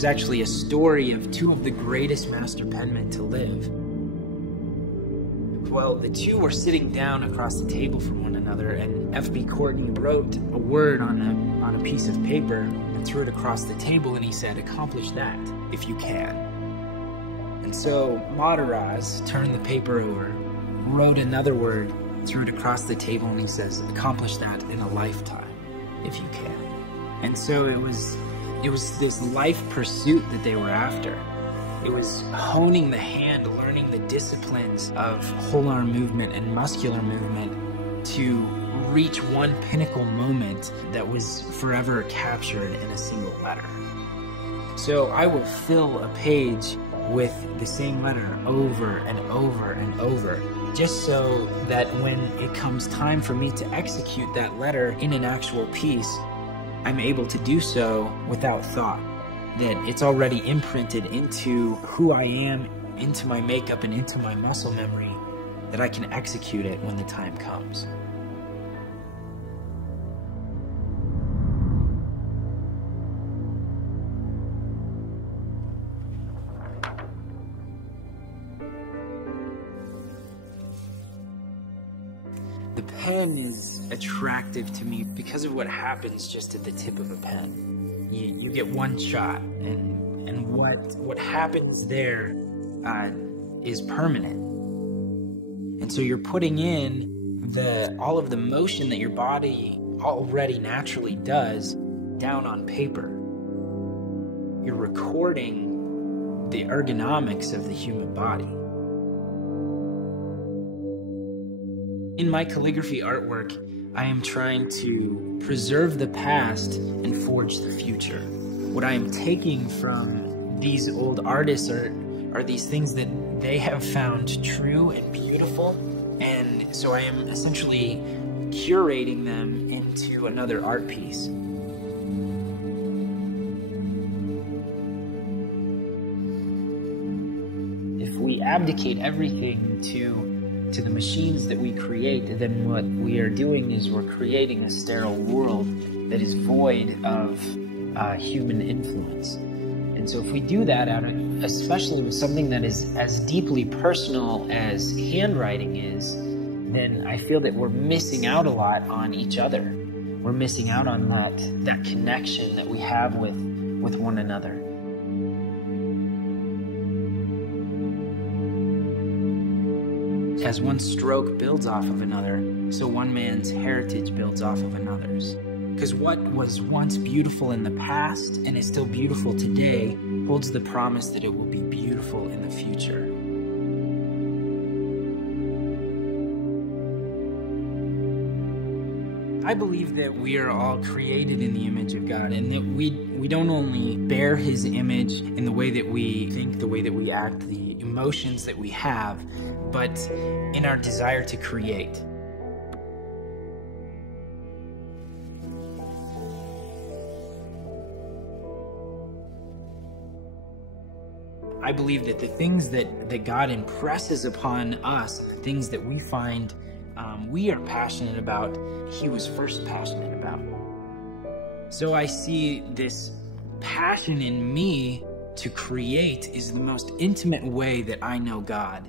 there's actually a story of two of the greatest master penmen to live. Well, the two were sitting down across the table from one another, and F.B. Courtney wrote a word on a piece of paper and threw it across the table, and he said, "Accomplish that if you can." And so Mataraz turned the paper over, wrote another word, threw it across the table, and he says, "Accomplish that in a lifetime if you can." And so it was this life pursuit that they were after. It was honing the hand, learning the disciplines of whole arm movement and muscular movement to reach one pinnacle moment that was forever captured in a single letter. So I will fill a page with the same letter over and over and over, just so that when it comes time for me to execute that letter in an actual piece, I'm able to do so without thought, that it's already imprinted into who I am, into my makeup, and into my muscle memory, that I can execute it when the time comes. The pen is attractive to me because of what happens just at the tip of a pen. You get one shot, and what happens there is permanent. And so you're putting in all of the motion that your body already naturally does down on paper. You're recording the ergonomics of the human body. In my calligraphy artwork, I am trying to preserve the past and forge the future. What I am taking from these old artists are these things that they have found true and beautiful, and so I am essentially curating them into another art piece. If we abdicate everything to the machines that we create, then what we are doing is we're creating a sterile world that is void of human influence. And so if we do that, especially with something that is as deeply personal as handwriting is, then I feel that we're missing out a lot on each other. We're missing out on that connection that we have with one another. As one stroke builds off of another, so one man's heritage builds off of another's. Because what was once beautiful in the past and is still beautiful today holds the promise that it will be beautiful in the future. I believe that we are all created in the image of God, and that we don't only bear His image in the way that we think, the way that we act, the emotions that we have, but in our desire to create. I believe that the things that God impresses upon us, the things that we find we are passionate about, He was first passionate about. So I see this passion in me to create is the most intimate way that I know God.